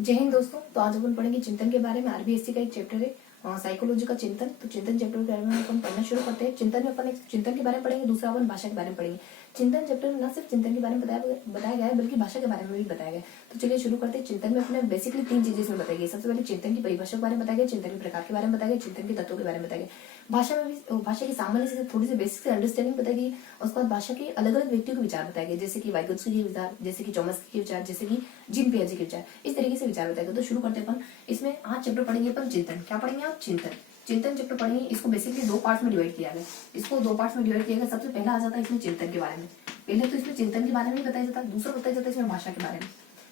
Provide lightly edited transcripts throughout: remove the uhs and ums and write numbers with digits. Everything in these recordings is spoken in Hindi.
जय हिंद दोस्तों। तो आज अपन पढ़ेंगे चिंतन के बारे में। आरबीएससी का एक चैप्टर है साइकोलॉजी का चिंतन। तो चिंतन चैप्टर के बारे में अपन पढ़ना शुरू करते हैं। चिंतन में अपन एक चिंतन के बारे में पढ़ेंगे, दूसरा अपन भाषा के बारे में पढ़ेंगे। चिंतन चैप्टर में न सिर्फ चिंतन के बारे में बताया गया है बल्कि भाषा के बारे में भी बताया गया है। तो चलिए शुरू करते हैं। चिंतन में अपने बेसिकली 3 चीजें इसमें बताई गई। सबसे पहले चिंतन की परिभाषा के बारे में बताया गया, चिंतन के प्रकार के बारे में बताया गया, चिंतन के तत्वों के बारे में बताया गया। भाषा में भी भाषा की सामान्य से थोड़ी सी बेसिक से अंडरस्टैंडिंग बताई गई। उसके बाद भाषा के अलग अलग व्यक्तियों के विचार बताए गए, जैसे कि वाइगोत्स्की के विचार, जैसे कि चॉम्स्की के विचार, जैसे कि जीन पियाजे के विचार। इस तरीके से विचार बताए गए। तो शुरू करते हैं अपन। इसमें आज चैप्टर पढ़ेंगे अपन चिंतन। क्या पढ़ेंगे आप? चिंतन। चिंतन चैप्टर पढ़ेंगे। इसको बेसिकली 2 पार्ट्स में डिवाइड किया गया। इसको 2 पार्ट्स में डिवाइड किया गया। सबसे पहला आ जाता है इसमें चिंतन के बारे में। पहले तो इसमें चिंतन के बारे में बताया जाता है, दूसरा बताया जाता है इसमें भाषा के बारे में।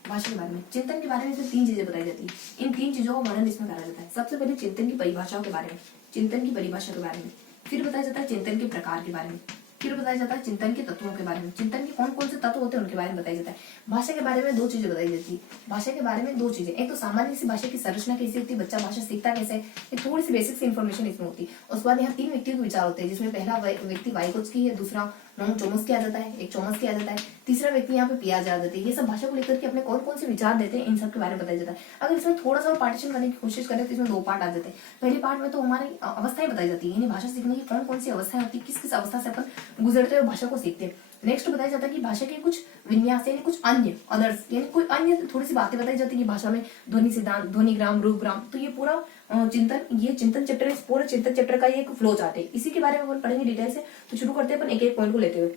भाषा के बारे में, चिंतन के बारे में इसमें 3 चीजें बताई जाती है। इन 3 चीजों का वर्णन इसमें करा जाता है। सबसे पहले चिंतन की परिभाषाओं के बारे में, चिंतन की परिभाषा के बारे में, फिर बताया जाता है चिंतन के प्रकार के बारे में, फिर बताया जाता है चिंतन के तत्वों के बारे में, चिंतन के कौन कौन से तत्व होते हैं उनके बारे में बताया जाता है। भाषा के बारे में 2 चीजें बताई जाती है। भाषा के बारे में 2 चीजें, एक तो सामान्य सी भाषा की संरचना कैसी होती है, बच्चा भाषा सीखता कैसे है, ये थोड़ी सी बेसिक सी इन्फॉर्मेशन इसमें होती है। उसके बाद यहाँ 3 व्यक्तियों के विचार होते हैं, जिसमें पहला व्यक्ति वाइगोत्स्की है, दूसरा नोम चॉम्स्की आ जाता है, एक चॉम्स्की आ जाता है, तीसरा व्यक्ति यहाँ पे पियाजे आ जाते हैं। ये सब भाषा को लेकर के अपने कौन कौन से विचार देते हैं, इन सब के बारे में बताया जाता है। अगर इसमें थोड़ा सा पार्टीशन करने की कोशिश करें तो इसमें 2 पार्ट आ जाते हैं। पहले पार्ट में तो हमारी अवस्थाएं बताई जाती है, यानी भाषा सीखने की कौन कौन सी अवस्थाएं होती है, किस किस अवस्था से अपन गुजरते हुए भाषा को सीखते हैं। नेक्स्ट बताया जाता है कि भाषा के कुछ विन्यास यानी कुछ अन्य अदर्स यानी कोई अन्य थोड़ी सी बातें बताई जाती है कि भाषा में ध्वनि सिद्धांत, ध्वनिग्राम, रूपग्राम। तो ये पूरा चिंतन चैप्टर, इस पूरे चिंतन चैप्टर का ये एक फ्लो चार्ट है। इसी के बारे में अपन पढ़ेंगे डिटेल से। तो शुरू करते हैं अपन एक एक पॉइंट को लेते हुए।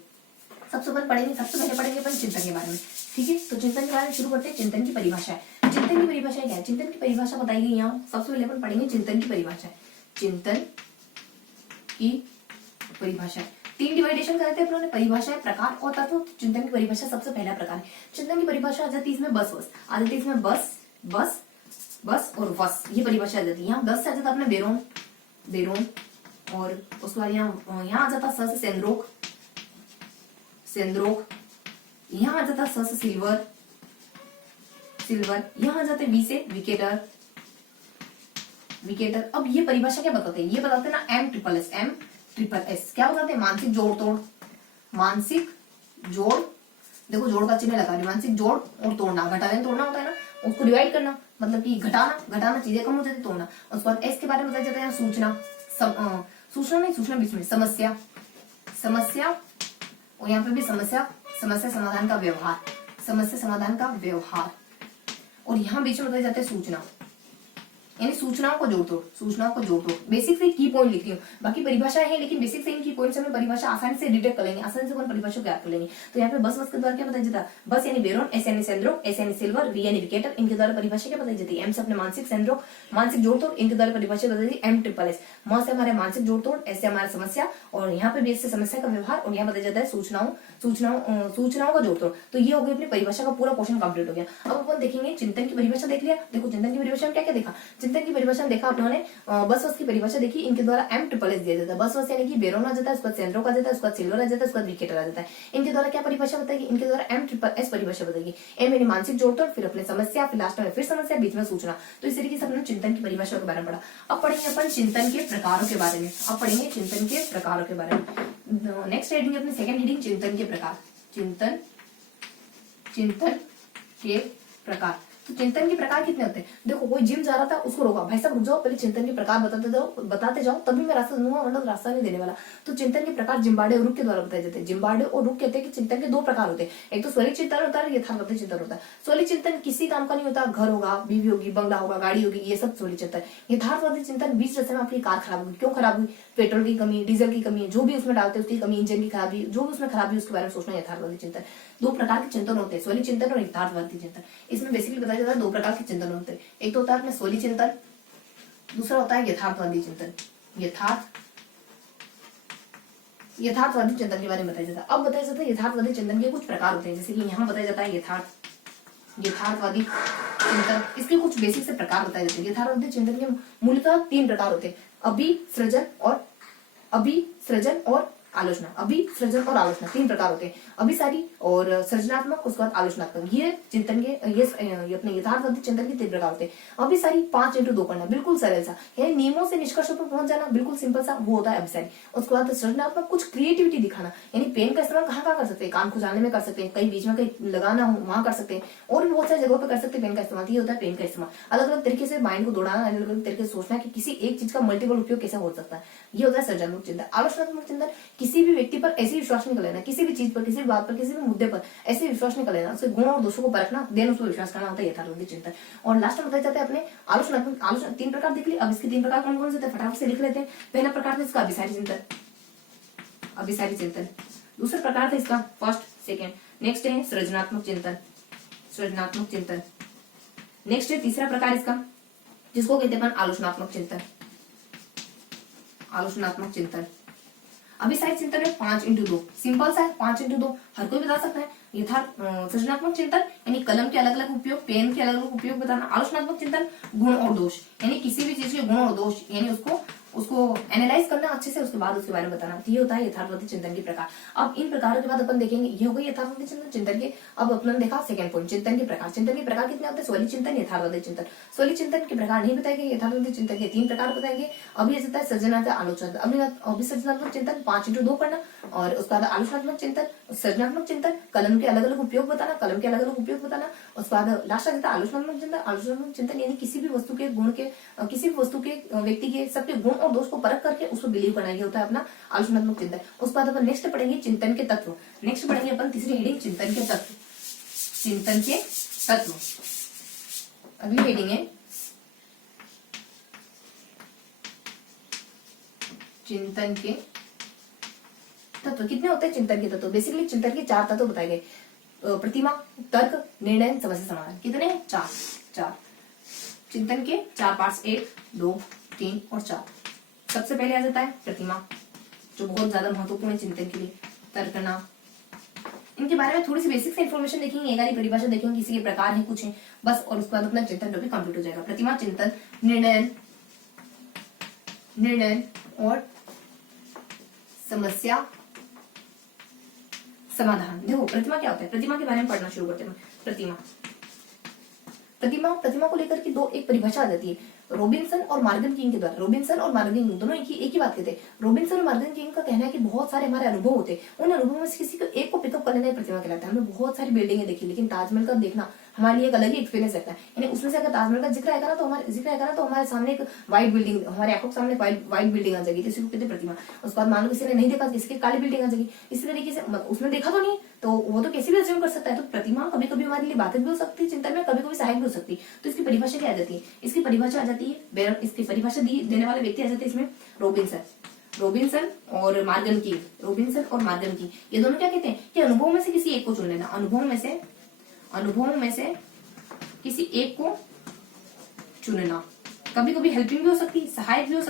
सबसे पहले पढ़ेंगे अपन चिंतन के बारे में। ठीक है, तो चिंतन के बारे में शुरू करते हैं। चिंतन की परिभाषा है। चिंतन की परिभाषा क्या है? चिंतन की परिभाषा बताई गई यहाँ। सबसे पहले अपन पढ़ेंगे चिंतन की परिभाषा। चिंतन की परिभाषा 3 डिवाइडेशन करते हैं अपने, परिभाषा है, प्रकार और तत्व। तो चिंतन की परिभाषा सबसे पहला प्रकार है। चिंतन की परिभाषा आ जाती है इसमें बस आ जाती है इसमें बस और वस, ये परिभाषा आ जाती है। यहाँ 10 से आ जाता है अपने बेरोन, और उसके बाद यहाँ आ जाता है स से सेंद्रोक, यहाँ आ जाता है स से सिल्वर, यहाँ आ जाते हैं वी से विकेटर। अब ये परिभाषा क्या बताते हैं? ये बताते हैं ना M+S क्या बताते हैं? मानसिक जोड़ तोड़। देखो जोड़ का चिन्ह लगा रही, मानसिक जोड़ और तोड़ना, घटाना तोड़ना होता है ना, उसको डिवाइड करना, मतलब कि घटाना चीजें कम हो जाती, तोड़ना। उसके बाद S के बारे में बताया जाता है सूचना बीच में समस्या, और यहाँ पे भी समस्या समाधान का व्यवहार, और यहाँ बीच में बताए जाते हैं सूचना, यानी सूचनाओं को जोड़ तोड़। बेसिक से की पॉइंट लिखती हूँ, बाकी परिभाषा है लेकिन बेसिक से इनकी पॉइंट से हम परिभाषा आसानी से डिटेक्ट कर लेंगे, आसानी से अपन परिभाषा ज्ञात कर लेंगे। तो यहाँ पे बस के द्वारा क्या बताया जाता है? बस यानी बेरोन, एस यानी सेंद्रोक, एस यानी सिल्वर, वी यानी विकेटर, इनके द्वारा परिभाषा क्या बताई जाती है? एम से अपने मानसिक सेंद्रोक, मानसिक जोड़ तोड़, इनके द्वारा परिभाषा बताई जाती है M+S। म से हमारे मानसिक जोड़ तोड़, एस से हमारा समस्या, और यहाँ पे बेस से समस्या का व्यवहार, और यहाँ बताया जाता है सूचनाओं का जोड़ तोड़। तो ये हो गई अपनी परिभाषा का पूरा पोर्शन कंप्लीट हो गया। अब अपन देखेंगे चिंतन की परिभाषा। देख लिया। देखो चिंतन की परिभाषा में क्या क्या देखा? चिंतन की परिभाषा में देखा अपने बस की परिभाषा देखी, इनके द्वारा M+S दिया जाता है। बस यानी कि बेरोन आ जाता है, उसके बाद सेंद्रोक आ जाता है, उसके बाद सिल्वर आ जाता है, उसके बाद विकेटर आ जाता है। इनके द्वारा क्या परिभाषा बताएगी? इनके द्वारा M+S परिभाषा बताएगी। M यानी मानसिक जोड़ तोड़, फिर अपने समस्या, फिर लास्ट में फिर समस्या, बीच में सूचना। तो इस तरीके से हमने चिंतन की परिभाषा के बारे में पढ़ा। अब पढ़ेंगे अपन चिंतन के प्रकारों के बारे में। नेक्स्ट हेडिंग अपनी सेकंड हेडिंग चिंतन के प्रकार। चिंतन के प्रकार। तो चिंतन के प्रकार कितने होते हैं? देखो कोई जिम जा रहा था, उसको रोका, भाई साहब रुक जाओ, पहले चिंतन के प्रकार बताते जाओ तभी मैं रास्ता दूंगा, वरना रास्ता नहीं देने वाला। तो चिंतन के प्रकार जिम्बार्डे और रुक के द्वारा बताए जाते हैं। जिम्बार्डे और रुक कहते हैं कि चिंतन के 2 प्रकार होते हैं। एक तो स्वरित चिंतन होता है, यथार्थवादी चिंतन होता है। स्वरित चिंतन किसी काम का नहीं होता, घर होगा, बीवी होगी, बंगला होगा, गाड़ी होगी, ये सब स्वरित चिंतन। यथार्थवादी चिंतन बीच रास्ते में आपकी कार खराब हुई, क्यों खराब हुई? पेट्रोल की कमी, डीजल की कमी, जो भी उसमें डालते हैं उसकी कमी, इंजन की खराबी, जो भी उसमें खराबी उसके बारे में सोचना यथार्थवादी चिंतन। 2 प्रकार के चिंतन होते हैं, स्वरित चिंतन और यथार्थवादी चिंतन। इसमें बेसिकली बताया जाता है 2 प्रकार के चिंतन होते हैं। एक तो होता है अपने स्वरित चिंतन, दूसरा होता है यथार्थवादी चिंतन। यथार्थवादी चिंतन के बारे में बताया जाता है। अब बताया जाता है यथार्थवादी चिंतन के कुछ प्रकार होते हैं, जैसे कि यहाँ बताया जाता है यथार्थवादी चिंतन। इसके कुछ बेसिक से प्रकार बताए जाते हैं। यथार्थवादी चिंतन के मूलतः 3 प्रकार होते हैं, अभिसृजन और आलोचना। अभिसृजन और आलोचना 3 प्रकार होते हैं, अभिसारी और सृजनात्मक, उसके बाद आलोचनात्मक। ये चिंतन के ये अपने यथार्थवादी चिंतन के 3 प्रकार होते हैं। अभिसारी 5x2 करना, बिल्कुल सरल सा, यानी नियमों से निष्कर्षों पर पहुंच जाना, बिल्कुल सिंपल सा, वो होता है अभिसारी। उसके बाद सृजनात्मक, कुछ क्रिएटिविटी दिखाना, यानी पेन का इस्तेमाल कहाँ कर सकते हैं, कान खुजाने में कर सकते हैं, कहीं बीच में कहीं लगाना हो वहां कर सकते हैं, और भी बहुत सारी जगहों पर कर सकते हैं पेन का इस्तेमाल। ये होता है पेन का इस्तेमाल। अलग अलग तरीके से माइंड को दौड़ाना, अलग अलग तरीके से सोचना कि किसी एक चीज का मल्टीपल उपयोग कैसे हो सकता है, ये होता है सृजनात्मक चिंतन। आलोचनात्मक चिंतन, किसी भी व्यक्ति पर ऐसे विश्वास नहीं कर लेना, किसी भी चीज पर, किसी भी बात पर, किसी भी मुद्दे पर ऐसे विश्वास नहीं कर लेना, उसके गुण और दोषों को परखना, देन उस पर विश्वास करना होता है यथार्थवादी चिंतन। और लास्ट में बताया जाता है अपने आलोचनात्मक। आलोचना 3 प्रकार देख लिए, अब इसके 3 प्रकार कौन कौन से थे फटाफट से लिख लेते हैं। पहला प्रकार था इसका अभिसारी चिंतन, अभिसारी चिंतन। दूसरा प्रकार था इसका फर्स्ट, सेकेंड। नेक्स्ट है सृजनात्मक चिंतन, सृजनात्मक चिंतन। नेक्स्ट है तीसरा प्रकार इसका, जिसको कहते हैं आलोचनात्मक चिंतन, आलोचनात्मक चिंतन। अभिसारी चिंतन में 5x2, सिंपल सा है, 5x2 हर कोई बता सकता है। यथार्थ सृजनात्मक चिंतन यानी कलम के अलग अलग उपयोग, पेन के अलग अलग उपयोग बताना। आलोचनात्मक चिंतन गुण और दोष, यानी किसी भी चीज के गुण और दोष, यानी उसको एनालाइज करना अच्छे से, उसके बाद उसके बारे में बताना। तो ये होता है यथार्थवादी चिंतन के प्रकार। अब इन प्रकारों के बाद अपन देखेंगे, ये हो गई यथार्थवादी चिंतन के। अब अपन देखा सेकंड पॉइंट, चिंतन के प्रकार। चिंतन के प्रकार कितने होते हैं, स्वलित चिंतन, यथार्थवादी चिंतन। स्वलित चिंतन के प्रकार नहीं बताएंगे, यथार्थवादी चिंतन के 3 प्रकार बताएंगे। अभी होता है सृजनात्मक, आलोचना। अभिसृजनात्मक चिंतन 5x2 करना, और उसके बाद आलोचनात्मक चिंतन, सृजनात्मक चिंतन, कलम के अलग अलग उपयोग बताना, कलम के अलग अलग उपयोग बताना। उसके बाद लास्ट आ जाता है आलोचनात्मक चिंतन। आलोचनात्मक चिंतन यानी किसी भी वस्तु के गुण के, किसी भी वस्तु के, व्यक्ति के, सबके गुण और दोष को परख करके उसको बिलीव करना, ये होता है अपना आलोचनात्मक चिंतन। उसके बाद अपन नेक्स्ट पढ़ेंगे चिंतन के तत्व। नेक्स्ट पढ़ेंगे अपन तीसरी हेडिंग, चिंतन के तत्व, चिंतन के तत्व। अगली हेडिंग है चिंतन के तत्व। कितने होते हैं चिंतन के तत्व? बेसिकली चिंतन के 4 तत्व बताए गए, प्रतिमा, तर्क, निर्णय, समस्या समाधान। कितने? 4। चिंतन के 4 पार्ट्स, 1, 2, 3 और 4। सबसे पहले आ जाता है प्रतिमा, जो बहुत ज्यादा महत्वपूर्ण है चिंतन के लिए। तर्कना, इनके बारे में थोड़ी सी बेसिक से इन्फॉर्मेशन देखेंगे, एक आधी परिभाषा देखेंगे, किसी के प्रकार है, कुछ है बस, और उसके बाद अपना चिंतन टॉपिक कंप्लीट हो जाएगा। प्रतिमा, चिंतन, निर्णय और समस्या समाधान। देखो प्रतिमा क्या होता है, प्रतिमा के बारे में पढ़ना शुरू करते हैं। प्रतिमा को लेकर के एक परिभाषा आ जाती है रॉबिन्सन और मॉर्गन किंग के द्वारा। रॉबिन्सन और मॉर्गन किंग दोनों एक ही बात कहते हैं। रॉबिन्सन और मॉर्गन किंग का कहना है कि बहुत सारे हमारे अनुभव होते हैं, उन अनुभवों में से किसी को एक को पिकअप कर लेना प्रतिमा कहलाता है। हमने बहुत सारी बिल्डिंगें देखी, लेकिन ताजमहल का देखना हमारे लिए एक अलग ही एक्सपीरियंस रहता है। यानी उसमें से अगर ताजमहल का जिक्र आएगा ना, तो हमारे सामने एक व्हाइट बिल्डिंग, हमारे आंखों के सामने व्हाइट बिल्डिंग आ जाएगी, किसी को कहते प्रतिमा। उसके बाद मान लो किसी ने नहीं देखा, किसी की काली बिल्डिंग आ जाएगी। इसी तरीके से उसने देखा तो नहीं, तो वो तो कैसे भी अज्यूम कर सकता है। तो प्रतिमा कभी कभी हमारे लिए बाधित भी हो सकती है चिंतन में, कभी कभी सहायक भी हो सकती है। तो इसकी परिभाषा क्या आ जाती है? इसकी परिभाषा आ जाती है, इसकी परिभाषा देने वाले व्यक्ति आ जाते हैं इसमें रॉबिन्सन और मॉर्गन की। ये दोनों क्या कहते हैं कि अनुभव में से किसी एक को चुन लेना। अनुभव में से किसी एक को चुनना। कभी कभी हेल्पिंग भी हो सकती है, सहायक भी हो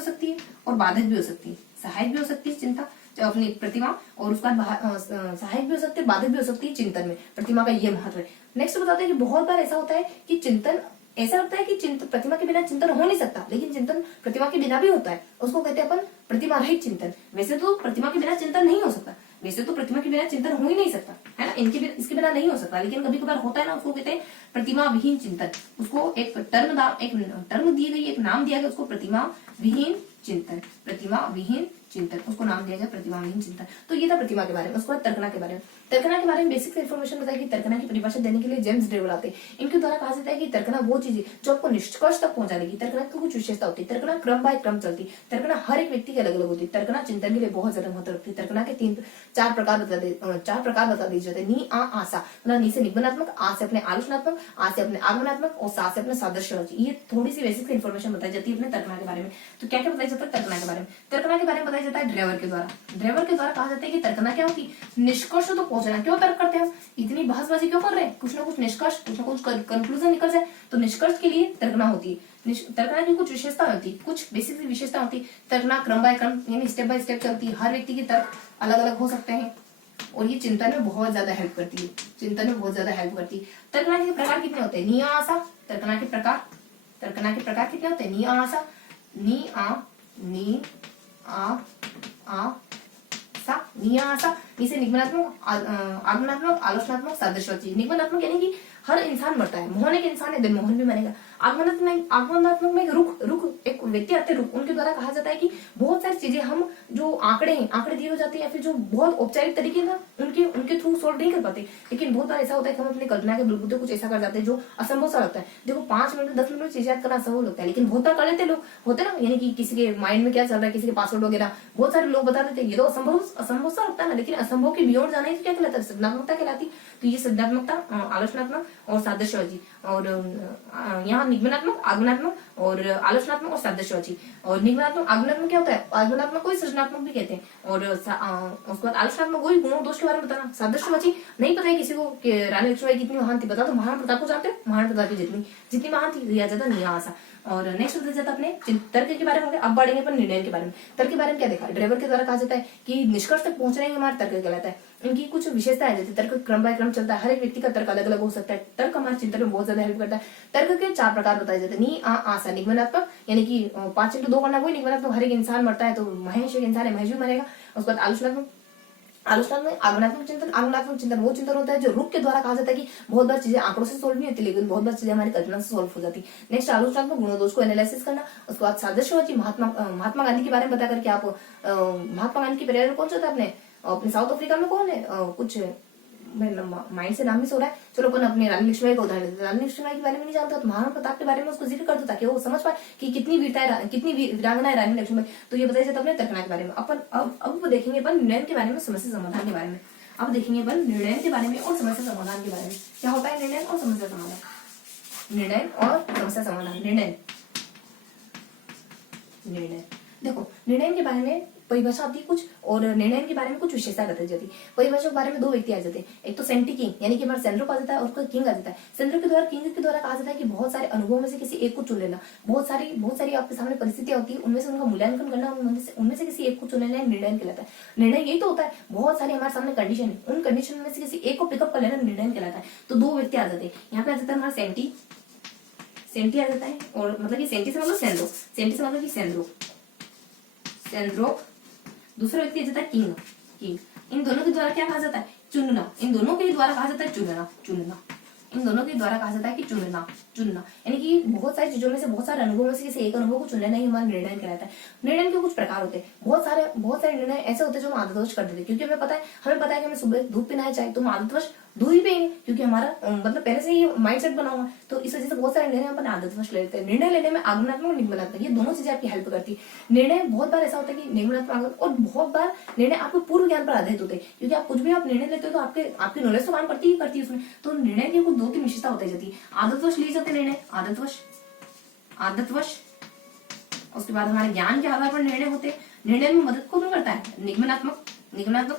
सकती है और बाधक भी हो सकती है। सहायक भी हो सकती है चिंता अपनी प्रतिमा, और उसका सहायक भी हो सकती है, बाधक भी हो सकती है चिंतन में। प्रतिमा का ये महत्व है। नेक्स्ट बताते हैं कि बहुत बार ऐसा होता है कि चिंतन, ऐसा लगता है कि प्रतिमा के बिना चिंतन हो नहीं सकता, लेकिन चिंतन प्रतिमा के बिना भी होता है। उसको कहते हैं अपन प्रतिमा रहित चिंतन। वैसे तो प्रतिमा के बिना चिंतन नहीं हो सकता, प्रतिमा के बिना चिंतन हो ही नहीं सकता, है ना, इसके बिना नहीं हो सकता, लेकिन कभी कभार होता है ना, उसको कहते हैं प्रतिमा विहीन चिंतन। उसको एक टर्म दी गई, एक नाम दिया गया उसको, प्रतिमा विहीन चिंतन, उसको नाम दिया गया प्रतिमा विहीन चिंतन। तो ये था प्रतिमा के बारे में। उसके बाद तर्कना के बारे में बेसिक इन्फॉर्मेशन बताएगी। तर्कना की परिभाषा देने के लिए जेम्स ड्रेवल आते हैं। इनके द्वारा कहा जाता है कि तर्कना वो चीज है जो आपको निष्कर्ष तक पहुंचा देगी। तर्कना की कुछ विशेषता होती है। तर्कना क्रम बाय क्रम चलती है। तर्कना हर एक व्यक्ति की अलग अलग होती है। तर्कना चिंतन के लिए बहुत ज्यादा महत्व रखती है। तर्कना के 4 प्रकार बता दिए जाते हैं। नी, आ, आसा। मतलब नी से निगमनात्मक, आ से अपने आलोचनात्मक, आ से अपने आगमनात्मक और सा से अपने सादृश्य। ये थोड़ी सी बेसिक इन्फॉर्मेशन बताई जाती है अपने तर्कना के बारे में। तो क्या क्या बताया जाता है तर्कना के बारे में? तर्कना के बारे में बताया जाता है ड्रेवर के द्वारा कहा जाता है कि तर्कना क्या होती है? निष्कर्ष तो पहुंचना। क्यों तर्क करते हैं हम? इतनी बहसबाजी क्यों कर रहे हैं? कुछ ना कुछ निष्कर्ष, कुछ ना कुछ कंक्लूजन निकल जाए, तो निष्कर्ष के लिए तर्कना होती है। तर्कना की कुछ विशेषता होती है, कुछ बेसिक विशेषता होती है। तर्कना क्रम बाय क्रम यानी स्टेप बाय स्टेप चलती है। हर व्यक्ति के तर्क अलग अलग हो सकते हैं और ये चिंतन में बहुत ज्यादा हेल्प करती है। तर्कना के प्रकार कितने होते हैं? नी, आ, आसा। तर्कना के प्रकार कितने होते हैं? नी, आ, आसा। नी, आ, सा नियासा, इसे निगमनात्मक, आगमनात्मक, आलोचनात्मक, सादृश्यवाची। निगमनात्मक यानी कि हर इंसान मरता है, मोहन एक इंसान है, दिन मोहन भी मरेगा। आगमनात्मक में रुख एक व्यक्ति आते हैं, रुख उनके द्वारा कहा जाता है कि बहुत सारी चीजें हम जो आंकड़े दिए हो जाते हैं या फिर जो बहुत औपचारिक तरीके ना उनके थ्रू सोल्व नहीं कर पाते, लेकिन बहुत बार ऐसा होता है कि हम अपनी कल्पना के बलबूते कुछ ऐसा कर जाते हैं जो असंभव सा लगता है। देखो 5 मिनट 10 मिनट में चीजें याद करना असंभव लगता है, लेकिन बहुत बार कर लेते लोग, होते ना, यानी कि किसी के माइंड में क्या चल रहा है, किसी के पासवर्ड वगैरह बहुत सारे लोग बता देते हैं, ये तो असंभव सा लगता है ना, लेकिन असंभव के बियॉन्ड जाना ही क्या कहलाता है, सृजनात्मकता कहलाती। तो ये सृजनात्मकता, आलोचनात्मक और सादृश्यवाची, और यहाँ निगमनात्मक, आगमनात्मक और आलोचनात्मक और सादृश्यवाची। और निगमनात्मक आगमनात्मक क्या होता है, आगमनात्मक को सृजनात्मक भी कहते हैं, और उसके बाद आलोचनात्मक वही गुणों दोष के बारे में बताना। सादृश्यवाची नहीं पता है किसी को कि रानी लक्ष्मीबाई कितनी महान थी, बता दो। महाराणा प्रताप को जानते हो, महाराणा प्रताप की जितनी महान थी, रिया ज्यादा निया आसा। और नेक्स्ट बताया जाता अपने तर्क के बारे में। अब बढ़ेंगे अपन निर्णय के बारे में। तर्क के बारे में क्या देखा, ड्राइवर के द्वारा कहा जाता है कि निष्कर्ष तक पहुंचने ही हमारा तर्क कहलाता है। इनकी कुछ विशेषताएं, जैसे तर्क क्रम बाय क्रम चलता है, हर एक व्यक्ति का तर्क अलग अलग हो सकता है। तर्क हमारे चिंतन में बहुत ज्यादा हेल्प करता है। तर्क के 4 प्रकार बताए जाते हैं। नी आ आसा, निगमनात्मक यानी कि 5 × 2 करना, कोई निगमनात्मक हर एक इंसान मरता है तो महेश एक इंसान है, महेश भी मरेगा। उसके बाद आलोचनात्मक, आगमनात्मक चिंतन वो चिंतन होता है जो रुख के द्वारा कहा जाता है कि बहुत बार चीजें आंकड़ों से सोल्व नहीं होती, लेकिन बहुत बार चीजें हमारी कल्पना से सोल्व हो जाती। नेक्स्ट आलोचनात्मक, गुणों दोष को एनालिसिस करना। उसके बाद सादृश्यवाची, महात्मा गांधी के बारे में बता करके आप महात्मा गांधी के प्रेरक कौन सा था अपने साउथ अफ्रीका में कौन है, कुछ माइंड से नाम भी सो रहा है। चलो अपन अपने रानी लक्ष्मीबाई का उदाहरण देते। रानी लक्ष्मीबाई के बारे में नहीं जानता तो महाराणा प्रताप के बारे में उसको जिक्र कर दो, ताकि वो समझ पाए कि कितनी वीरांगना है रानी लक्ष्मीबाई। तो ये बताया जाता है अपने तर्कना के बारे में। अपन अब देखेंगे अपन निर्णय के बारे में, समस्या समाधान के बारे में। अब देखेंगे अपन निर्णय के बारे में और समस्या समाधान के बारे में। क्या होता है निर्णय और समस्या समाधान, निर्णय और समस्या समाधान। निर्णय देखो, निर्णय के बारे में परिभाषा आती है कुछ, और निर्णय के बारे में कुछ विशेषता बताई जाती है। परिभाषा के बारे में 2 व्यक्ति आ जाते हैं, एक तो सेंटी किंग यानी कि हमारा सेंड्रो आ जाता है, और कोई किंग आ जाता है। सेंड्रो के द्वारा, किंग के द्वारा कहा जाता है कि बहुत सारे अनुभवों में से किसी एक को चुन लेना। बहुत सारी आपके सामने परिस्थितियां होती है, उनमें से उनका मूल्यांकन करना, उनमें से किसी एक को चुन लेना निर्णय कहलाता है। निर्णय यही तो होता है, बहुत सारी हमारे सामने कंडीशन है, उन कंडीशन में से किसी एक को पिकअप कर लेना निर्णय कहलाता है। तो 2 व्यक्ति आ जाते हैं। यहाँ पे आ जाता है हमारा सेंटी आ जाता है, और मतलब कि सेंटी से मतलब सेंड्रो, सेंटी से मतलब कि सेंड्रो। दूसरा व्यक्ति आ जाता है किंग। इन दोनों के द्वारा क्या कहा जाता है, चुनना। इन दोनों के द्वारा कहा जाता है चुनना। इन दोनों के द्वारा कहा जाता है कि चुनना, यानी कि बहुत सारी चीजों में से, बहुत सारे अनुभवों में से किसी एक अनुभव को चुन लेना ही हमारा निर्णय कहलाता है। निर्णय के कुछ प्रकार होते हैं, बहुत सारे निर्णय ऐसे होते हैं जो हम आदतवश कर देते हैं, क्योंकि हमें पता है कि हमें सुबह दूध पीना है चाहे, तो हम आदतवश दूध ही पिएंगे, क्योंकि हमारा मतलब पहले से ही माइंडसेट बना हुआ है। तो इस वजह से बहुत सारे निर्णय अपन आदतवश ले लेते हैं। निर्णय लेने में आगमनात्मक और निगमनात्मक ये दोनों चीजें आपकी हेल्प करती है। निर्णय बहुत बार ऐसा होता है कि निगमनात्मक, और बहुत बार निर्णय आपके पूर्व ज्ञान पर आधारित होते हैं, क्योंकि आप कुछ भी आप निर्णय लेते हो तो आपकी नॉलेज तो काम करती है उसमें। तो निर्णय की कुछ 2 की विशेषता होती जाती है। आदतवश लिए जाते निर्णय, आदतवश। उसके बाद हमारे ज्ञान के आधार पर निर्णय होते हैं। निर्णय में मदद कौन करता है, निगमनात्मक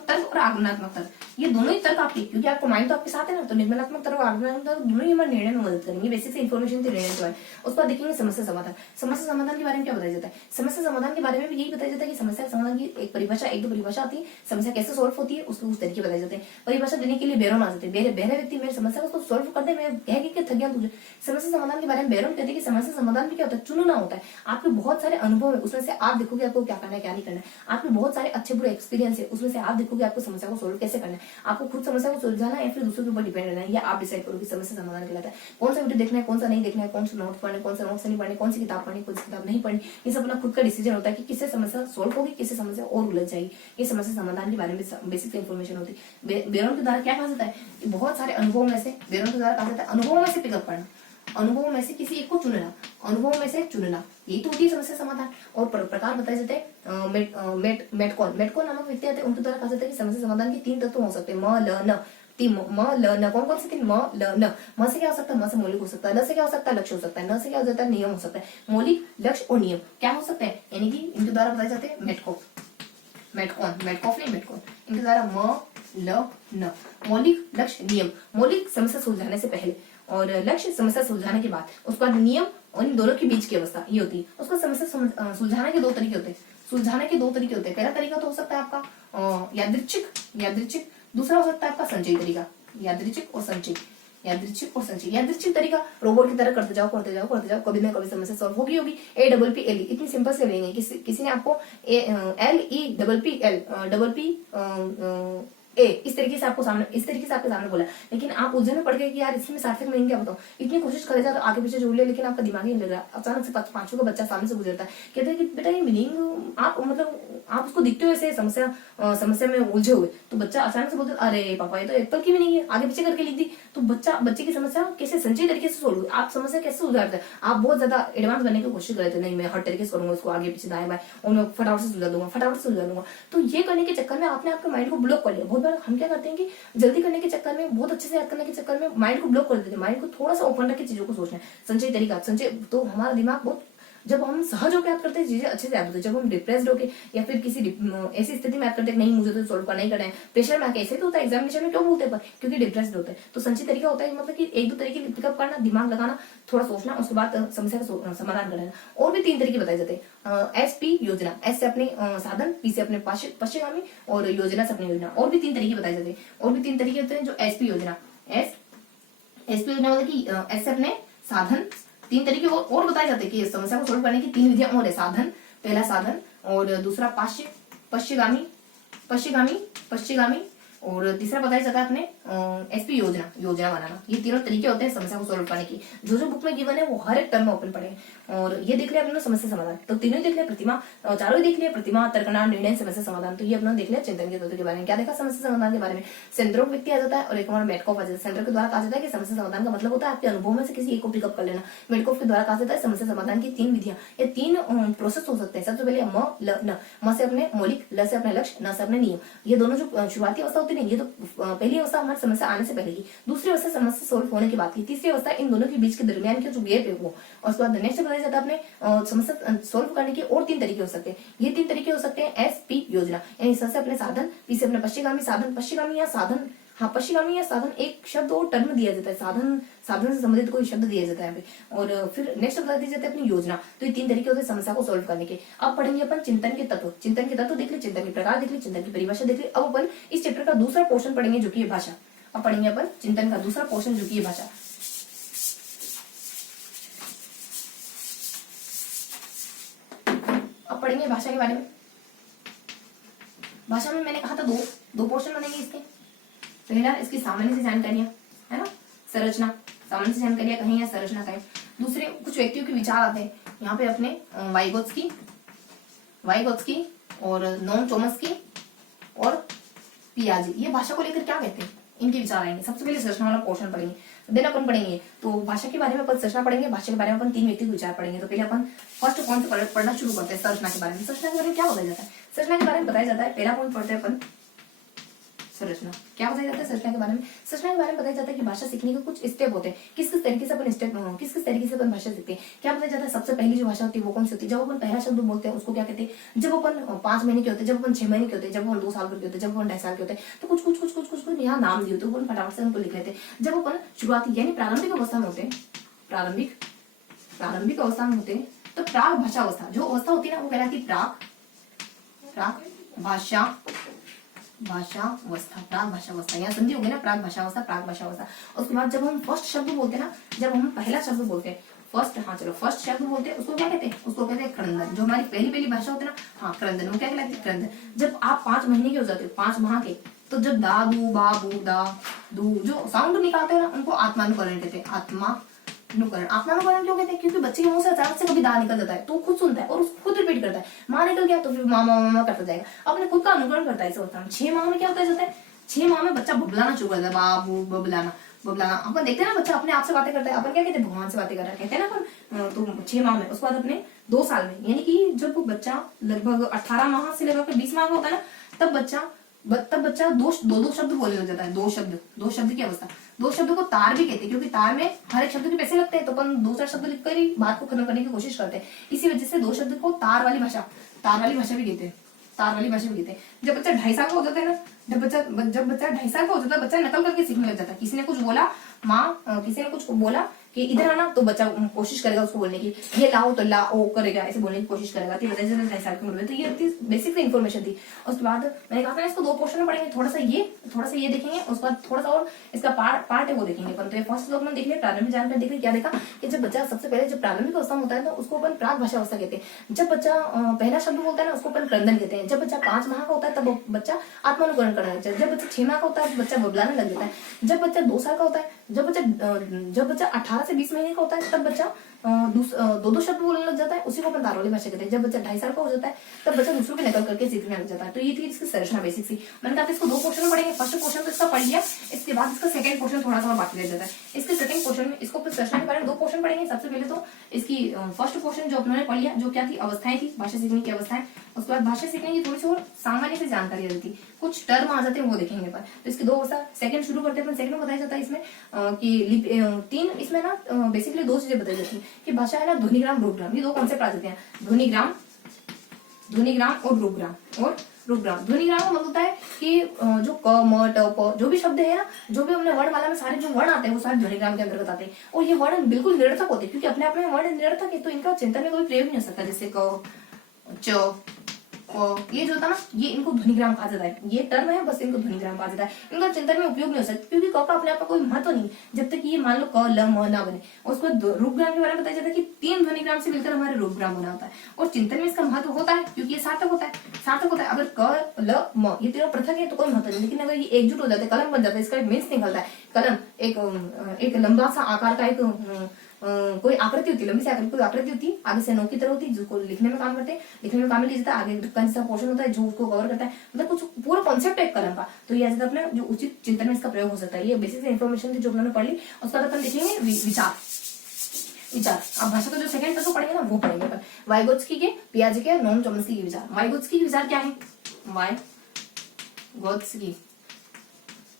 तर्क और आगमनात्मक तर्क। ये दोनों ही तर्क आपके, क्योंकि आपको माइंड तो आपके साथ है ना, तो निगमनात्मक तर्क और आगमनात्मक तर्क दोनों ही हमारे निर्णय में मदद करेंगे। बेसिक से इन्फॉर्मेशन थी निर्णय के बारे में। उसके बाद देखेंगे समस्या समाधान। समस्या समाधान के बारे में क्या बताया जाता है, समस्या समाधान के बारे में भी यही बताया जाता है कि समस्या समाधान की एक दो परिभाषा आती है। समस्या कैसे सोल्व होती है उसके उस तरीके बताए जाते हैं। परिभाषा देने के लिए बैरोन आ जाते हैं। बहरे व्यक्ति मेरी समस्या को सोल्व कर दे, मैं कह के थक गया तुझे। समस्या समाधान के बारे में बैरोन कहते हैं कि समस्या समाधान भी क्या होता है, चुनना होता है। आपके बहुत सारे अनुभव है, उसमें से आप देखोगे आपको क्या करना है क्या नहीं करना है। आपके बहुत सारे अच्छे बुरे एक्सपीरियंस है, उसमें से आप देखोगे आपको समस्या को सोल्व कैसे करना है। आपको खुद समस्या को सुलझाना है या फिर दूसरों के ऊपर डिपेंड रहना है, या आप डिसाइड करोगे समस्या समाधान कहलाता है। कौन सा वीडियो देखना है, कौन सा नहीं देखना है, कौन सा नोट पढ़ना है, कौन सा नोट नहीं पढ़नी, कौन सी किताब पढ़नी, कौन सी किताब नहीं पढ़नी, ये सब अपना खुद का डिसीजन होता है कि किससे समस्या सोल्व होगी, किससे समस्या और उलझ जाएगी। ये समस्या समाधान के बारे में बेसिक इन्फॉर्मेशन होती है। बैरोन के द्वारा क्या कहा जाता है, बहुत सारे अनुभवों में से, बैरोन के द्वारा कहा जाता है अनुभवों में से पिकअप करना, अनुभवों में से किसी एक को चुनना, अनुभवों में से चुनना, यही तो होती है समस्या समाधान। और प्रकार बताए जाते हैं। मेटकॉन नामक व्यक्ति आते हैं, उनके द्वारा कहा जाता है कि समस्या समाधान के 3 तत्व हो सकते हैं, म ल न। कौन से 3, म ल न। म से क्या हो सकता है, म से मौलिक हो सकता है, ल से क्या हो सकता है, लक्ष्य हो सकता है, न से क्या हो जाता है, नियम हो सकता है। मौलिक, लक्ष्य और नियम क्या हो सकते हैं, यानी कि इनके द्वारा बताए जाते हैं मेटकॉफ इनके द्वारा म ल न। मौलिक, लक्ष्य, नियम। मौलिक समस्या सुलझाने से पहले, और लक्ष्य समस्या सुलझाने के बाद, उसके बाद नियम और इन दोनों के बीच की अवस्था ये होती है। उसको समस्या सुलझाने के 2 तरीके होते हैं। पहला तरीका तो हो सकता है आपका यादृच्छिक, दूसरा हो सकता है आपका संचयी तरीका, यादृच्छिक और संचयी। यादृच्छिक और संचयी। यादृच्छिक तरीका रोबोट की तरह करते जाओ करते जाओ करते जाओ, कभी ना कभी समस्या सॉल्व होगी होगी। APPLE इतनी सिंपल से लेंगे। किसी ने आपको LEPPL इस तरीके से आपके सामने बोला, लेकिन आप उलझन में पड़ गए कि यार इसमें सार्थक मीनिंग क्या बताऊं। इतनी कोशिश करे जाओ तो आगे पीछे जोड़ लिया, लेकिन आपका दिमाग ही नहीं लग रहा। अचानक से पांचों का बच्चा सामने से गुजरता है, कहते हैं कि बेटा ये मीनिंग आप उसको दिखते हो ऐसे समस्या में उलझे हुए, तो बच्चा अचानक से बोलता है अरे पापा ये तो एप्पल की मीनिंग है, आगे पीछे करके लिख दी। तो बच्चे की समस्या कैसे संचयी तरीके से सोल्व, आप समस्या कैसे सुधारते हैं। आप बहुत ज्यादा एडवांस बनने की कोशिश कर रहे थे, नहीं मैं हर तरीके से करूंगा, उसको आगे पीछे दाएं बाएं और मैं फटाफट से सुलझा दूंगा। तो ये करने के चक्कर में आपने आपके माइंड को ब्लॉक कर लिया। बहुत बार हम क्या करते हैं कि जल्दी करने के चक्कर में, बहुत अच्छे से याद करने के चक्कर में माइंड को ब्लॉक कर देते हैं। माइंड को थोड़ा सा ओपन रख के चीजों को सोचना है। संचय तो हमारा दिमाग बहुत, जब हम सहज होकर याद करते हैं चीजें अच्छे से याद होती है। जब हम डिप्रेस्ड होके या फिर किसी ऐसी स्थिति में याद करते हैं नहीं मुझे तो सोल्व करना ही करना है, प्रेशर में आके, ऐसे तो होता है एग्जामिनेशन में, क्यों बोलते हैं पर क्योंकि डिप्रेस्ड होते हैं। तो संचय तरीका होता है मतलब कि एक दो तरीके पिकअप करना, दिमाग लगाना, थोड़ा सोचना, उसके बाद समस्या का समाधान करना। और भी 3 तरीके बताए जाते हैं। SP योजना, S से अपने साधन, P से अपने पश्चिमगामी और योजना से अपनी योजना। और भी 3 तरीके बताए जाते हैं। और भी 3 तरीके होते हैं जो SP योजना मतलब कि S से अपने साधन, 3 तरीके और बताए जाते हैं कि समस्या को सोल्व करने की 3 विधियां और है। साधन, पहला साधन, और दूसरा पश्चिगामी और तीसरा बताया जाता है अपने SP योजना बनाना। ये तीनों तरीके होते हैं समस्या को सोल्व करने की। जो बुक में गिवन है वो हर एक टर्म में ओपन पड़े। और ये देख लिया अपना समस्या समाधान, तो तीनों देख लिया, प्रतिमा चारों ही देख लिया, प्रतिमा, तर्कना, निर्णय, समस्या समाधान। तो ये अपना देख लिया चिंतन के तत्व के बारे में। क्या देखा समस्या समाधान के बारे में, सेंट्रोक व्यक्ति आ जाता है और एक हमारा मेडकोफ आ जाता है। सेंट्रोक के द्वारा कहा जाता है कि समस्या समाधान का मतलब होता है आपके अनुभव में से किसी एक को पिकअप कर लेना। मेडकोफ के द्वारा कहा जाता है समस्या समाधान की 3 विधियां, ये 3 प्रोसेस हो सकते हैं। सबसे पहले म से अपने मौलिक, ल से अपने लक्ष्य, न से अपने नियम। ये दोनों जो शुरुआती अवस्था होती है, ये तो पहली अवस्था हमारी समस्या आने से पहले की, दूसरी अवस्था समस्या सोल्व होने की बात की, तीसरी अवस्था इन दोनों के बीच के दरमियान की जो गैप है वो। और उसके बाद नेक्स्ट बताया जाता है अपने समस्या सोल्व करने के और 3 तरीके हो सकते हैं। ये 3 तरीके हो सकते हैं SP योजना, यानी स से अपने साधन, P से अपने पश्चिगामी साधन, पश्चिगामी या साधन एक शब्द और टर्म दिया जाता है। साधन से संबंधित कोई शब्द दिया जाता है यहाँ पे। और फिर नेक्स्ट बता दी जाती है अपनी योजना। तो ये 3 तरीके होते हैं समस्या को सोल्व करने के। अब पढ़ेंगे अपन चिंतन के तत्व देख ले, चिंतन के प्रकार देख ले, चिंतन की परिभाषा देख ले। अब अपन इस चैप्टर का दूसरा पोर्शन पढ़ेंगे जो कि भाषा। अब पढ़ेंगे अपन चिंतन का दूसरा पोर्शन जो कि भाषा। अब पढ़ेंगे भाषा के बारे में। भाषा में मैंने कहा था दो पोर्शन बनेंगे इसके। पहला इसकी सामान्य से जानकारियां, है ना, संरचना, सामान्य से जानकारियां कहें या संरचना कहें। दूसरे कुछ व्यक्तियों के विचार आते हैं यहाँ पे अपने वाइगोत्स्की और नोम चोम्स्की और पियाजे। ये भाषा को लेकर क्या कहते हैं, इनके विचार आएंगे। सबसे पहले संरचना वाला पोर्शन पढ़ेंगे, देन अपन पढ़ेंगे तो भाषा के बारे में अपन संरचना पढ़ेंगे, भाषा के बारे में अपन 3 व्यक्ति के विचार पढ़ेंगे। तो पहले अपन फर्स्ट कौन से पढ़ना शुरू करते हैं, संरचना के बारे में। संरचना के बारे में क्या बताया जाता है, संरचना के बारे में बताया जाता है, पहला पॉइंट पढ़ते हैं अपन संरचना। क्या बताया जाता है संरचना के बारे में, संरचना के बारे में बताया जाता है कि भाषा सीखने के कुछ स्टेप होते हैं, किस किस तरीके से अपन भाषा सीखते हैं। क्या बताया जाता है, सबसे पहली जो भाषा होती है वो कौन सी होती है, जब अपन पहला शब्द बोलते हैं उसको क्या कहते हैं, जब अपन 5 महीने के होते हैं, जब अपन 6 महीने के होते हैं, जब अपन 2 साल के होते हैं, जब अपन 2.5 साल के होते हैं। तो कुछ यहाँ नाम दिए होते हैं, अपन फटाफट से उनको लिख लेते हैं। जब अपन शुरुआती यानी प्रारंभिक अवस्था में होते हैं, प्रारंभिक अवस्था में होते हैं, तो प्राग भाषा अवस्था जो अवस्था होती है ना वो कहलाती है प्राग भाषा अवस्था। यहाँ संधि हो गई ना, प्राग भाषा अवस्था। उसके बाद जब हम फर्स्ट शब्द बोलते हैं ना, जब हम पहला शब्द बोलते हैं फर्स्ट शब्द बोलते हैं, उसको क्या कहते हैं, उसको कहते हैं क्रंदन। जो हमारी पहली भाषा होती है ना, क्रंदन, वो क्या कहलाती है, क्रंदन। जब आप 5 महीने के हो जाते हो, 5 माह के, तो जब दा दू बा बू दा दू जो साउंड निकालते हैं ना, उनको आत्मानुकरण कहते हैं। आत्मानुकरण क्यों कहते हैं, क्योंकि बच्चे के मुंह से अचानक से कभी दा निकल जाता है तो खुद सुनता है और उसको खुद रिपीट करता है। माँ निकल गया तो फिर मामा करता जाएगा, अपने खुद का अनुकरण करता है। 6 माह में क्या होता है, 6 माह में बच्चा बबलाना शुरू करता है, बाबू बबलाना। अपन देखते हैं ना, बच्चा अपने आप से बातें करता है। अपन क्या कहते हैं, भगवान से बातें कर रहा है, कहते हैं ना अपन। तो 6 माह में, उसके बाद अपने 2 साल में, यानी कि जब बच्चा लगभग 18 माह से लेकर 20 माह का होता है ना, तब बच्चा दो शब्द बोलने लग जाता है। दो शब्द की अवस्था। 2 शब्द को तार भी कहते हैं, क्योंकि तार में हर एक शब्द के पैसे लगते हैं, तो अपन 2-4 शब्द लिखकर ही बात को खत्म करने की कोशिश करते हैं। इसी वजह से 2 शब्द को तार वाली भाषा भी कहते हैं। जब बच्चा 2.5 साल का हो जाता है ना, जब बच्चा 2.5 साल का हो जाता है, बच्चा नकल करके सीखने लग जाता है। किसी ने कुछ बोला, किसी ने कुछ बोला, कि इधर आना, तो बच्चा कोशिश करेगा उसको बोलने की, ये लाओ तो लाओ करेगा, ऐसे बोलने की कोशिश करेगा। तो ये बेसिक इन्फॉर्मेशन थी। उसके बाद मैंने कहा था इसको 2 पोर्शन में पढ़ेंगे, थोड़ा सा ये देखेंगे, उसके बाद थोड़ा सा और इसका पार्ट है वो देखेंगे। परंतु ये फर्स्ट लोग देख लिया, प्रारंभिक जानकारी देख लिया। क्या देखा कि जब बच्चा सबसे पहले जब प्रारंभिक अवस्था में होता है तो उसको अपन प्राक भाषा अवस्था कहते हैं। जब बच्चा पहला शब्द बोलता है ना उसको अपन क्रंदन कहते हैं। जब बच्चा 5 माह का होता है तब बच्चा आत्मानुकरण करना लगता है। जब बच्चा 6 माह का होता है बच्चा बबलाने लग जाता है। जब बच्चा 2 साल का होता है, जब बच्चा 18 से 20 महीने का होता है तब बच्चा 2 शब्द बोलने लग जाता है, उसी को अपन तारवली भाषा कहते हैं। जब बच्चा 2.5 साल का हो जाता है तब बच्चा दूसरों की नकल करके सीखने लग जाता है। तो ये थी इसकी संरचना बेसिक सी। मैंने कहा इसको 2 पोर्शन में पढ़ेंगे। फर्स्ट पोर्शन तो इसका पढ़ लिया, इसके बाद इसका सेकंड पोर्शन थोड़ा सा बाकी रह जाता है। इसके सेकंड पोर्शन में इसको संरचना के बारे में 2 पोर्शन पढ़ेंगे। सबसे पहले तो इसकी फर्स्ट पोर्शन जो अपने पढ़ लिया, जो क्या थी, अवस्थाएं थी, भाषा सीखने की अवस्थाएं। उसके बाद भाषा सीखने की थोड़ी सी और सामान्य से जानकारी आ जाती, कुछ टर्म आ जाते हैं वो देखेंगे अपन। तो इसकी 2 अवस्था, सेकंड शुरू करते हैं। सेकंड में बताया जाता है इसमें कि 3 इसमें ना बेसिकली 2 चीजें बताई जाती है कि भाषा है ना ध्वनिग्राम रूपग्राम, ये 2 कॉन्सेप्ट आ जाते हैं, ध्वनिग्राम और रूपग्राम। ध्वनिग्राम का मतलब होता है कि जो क म ट प जो भी शब्द है ना, जो भी हमने वर्णमाला में सारे जो वर्ण आते हैं वो सारे ध्वनिग्राम के अंतर्गत आते हैं। और ये वर्ण बिल्कुल निरर्थक होते हैं क्योंकि अपने आप में वर्ण निरर्थक है, तो इनका चिंतन में कोई प्रयोग नहीं हो सकता। जैसे क च ये जो होता है ना, ये इनको ध्वनिग्राम कहा जाता है। ये टर्म है, बस इनको ध्वनिग्राम कहा जाता है। इनका चिंतन में उपयोग नहीं हो सकता क्योंकि क का अपने आप में कोई महत्व नहीं, जब तक ये मान लो क ल म ना बने। और उसको रूपग्राम के बारे में बताया जाता है कि 3 ध्वनिग्राम से मिलकर हमारे रूपग्राम बना होता है। और चिंतन में इसका महत्व होता है क्योंकि ये सार्थक होता है। अगर क ल म ये तीनों पृथक है तो कोई महत्व नहीं, लेकिन अगर ये एकजुट हो जाते हैं, कलम बन जाता है, इसका एक मीन्स निकलता है। कलम एक लंबा सा आकार का एक कोई आकृति होती है, लंबी सी आकृति, कोई आकृति होती है, आगे से नोक की तरह होती है, जिसको लिखने में काम करते हैं, लिखने में काम में लिया जाता है। आगे ढक्कन जैसा पोर्शन होता है जो उसको कवर करता है, मतलब कुछ पूरा कॉन्सेप्ट है कलम का। तो ये ऐसा अपने जो उचित चिंतन में इसका प्रयोग हो सकता है। ये बेसिक इन्फॉर्मेशन थी जो उन्होंने पढ़ ली। उसके बाद अपन देखेंगे विचार। अब भाषा का जो सेकंड तत्व पढ़ेंगे ना वो पढ़ेंगे अपन वाइगोत्स्की के, पियाजे के, नोम चॉम्स्की के विचार। वाइगोत्स्की के विचार क्या है?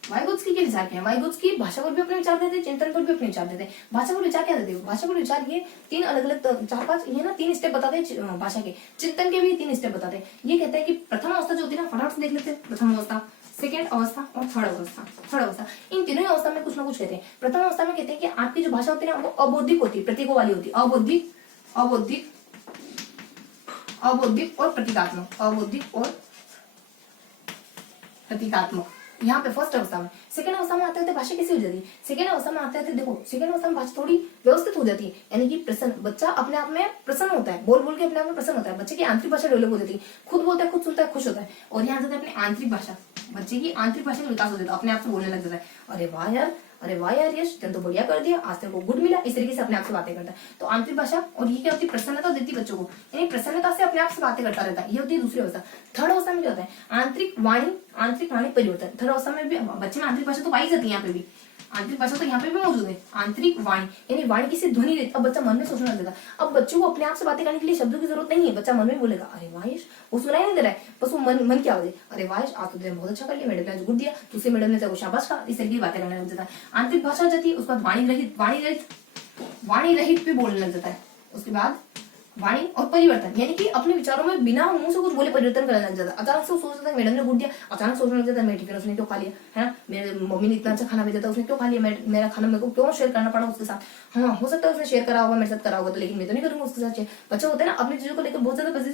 वाइगोत्स्की के विचार क्या है? वाइगोत्स्की भाषा पर भी अपने विचार देते हैं, चिंतन पर भी अपने विचार देते हैं। भाषा पर विचार क्या देते हैं? भाषा पर विचार ये 3 अलग-अलग 4-5 ये ना 3 स्टेप बताते हैं भाषा के। चिंतन के भी 3 स्टेप बताते हैं। ये कहते हैं कि प्रथम अवस्था जो होती है ना, फटाफट से देख लेते हैं। प्रथम अवस्था, सेकेंड अवस्था और थर्ड अवस्था। इन तीनों ही अवस्था में कुछ ना कुछ कहते हैं। प्रथम अवस्था में कहते हैं कि आपकी जो भाषा होती है ना वो अबौद्धिक होती है, प्रतीकों वाली होती है। अबौद्धिक और प्रतीकात्मक। यहाँ पे फर्स्ट अवस्था में। सेकंड अवस्था में आते होते भाषा कैसी हो जाती है? सेकंड अवस्था में आते होते देखो, सेकंड अवस्था में भाषा थोड़ी व्यवस्थित हो जाती है, यानी कि प्रसन्न, बच्चा अपने आप में प्रसन्न होता है, बोल के अपने आप में प्रसन्न होता है। बच्चे की आंतरिक भाषा डेवलप हो जाती है, खुद बोलता है, खुद सुनता है, खुश होता है। और यहाँ जाते अपनी आंतरिक भाषा, बच्चे की आंतरिक भाषा का विकास हो जाता है, अपने आप से बोलने लग जाता है। अरे वाह यार यश, तेने तो बढ़िया कर दिया, आज तेरे को गुड मिला, इस तरीके से अपने आप से बातें करता है। तो आंतरिक भाषा, और ये क्या होती है? प्रसन्नता देती है बच्चों को, यानी प्रसन्नता से अपने आप से बातें करता रहता है। ये होती है दूसरी अवस्था। थर्ड अवस्था में क्या होता है? आंतरिक वाणी परिवर्तन। थर्ड अवस्था में भी बच्चे में आंतरिक भाषा तो पाई जाती है, यहाँ पे भी आंतरिक भाषा तो यहाँ पे भी मौजूद है। आंतरिक वाणी यानी वाणी की सी ध्वनि रहती। अब बच्चा मन में सोचने लग जाता है। अब बच्चों को अपने आप से बातें करने के लिए शब्दों की जरूरत नहीं है, बच्चा मन में बोलेगा अरे वाहिश, वो सुनाई नहीं दे रहा है, बस वो मन क्या बोले, अरे वाहिश आज तो बहुत अच्छा कर लिया, मैडम ने गुड दिया, दूसरे मैडम ने तो शाबाश कहा, इस तरीके की बातें करने लग जाता है। आंतरिक भाषा हो जाती है। उसके बाद वाणी रहित पे बोलने लग जाता है। उसके बाद वाणी और परिवर्तन, यानी कि अपने विचारों में बिना मुंह से कुछ बोले परिवर्तन करने लग जाता है। अचानक से सोच जाता है मैडम ने गुड दिया, अचानक सोचने लग जाता है मेरे टिफिन उसने क्यों खा लिया, है ना, मेरे मम्मी ने इतना अच्छा खाना भेजा था, उसने क्यों खा लिया, मेरा खाना मेरे को क्यों शेयर करना पड़ा उसके साथ। हाँ, हो सकता है उसने शेयर करा होगा, मेरे साथ करा होगा, तो लेकिन मैं तो नहीं करूंगा उसके साथ शेयर। बच्चा होता है ना, अपनी चीजों को लेकर बहुत ज्यादा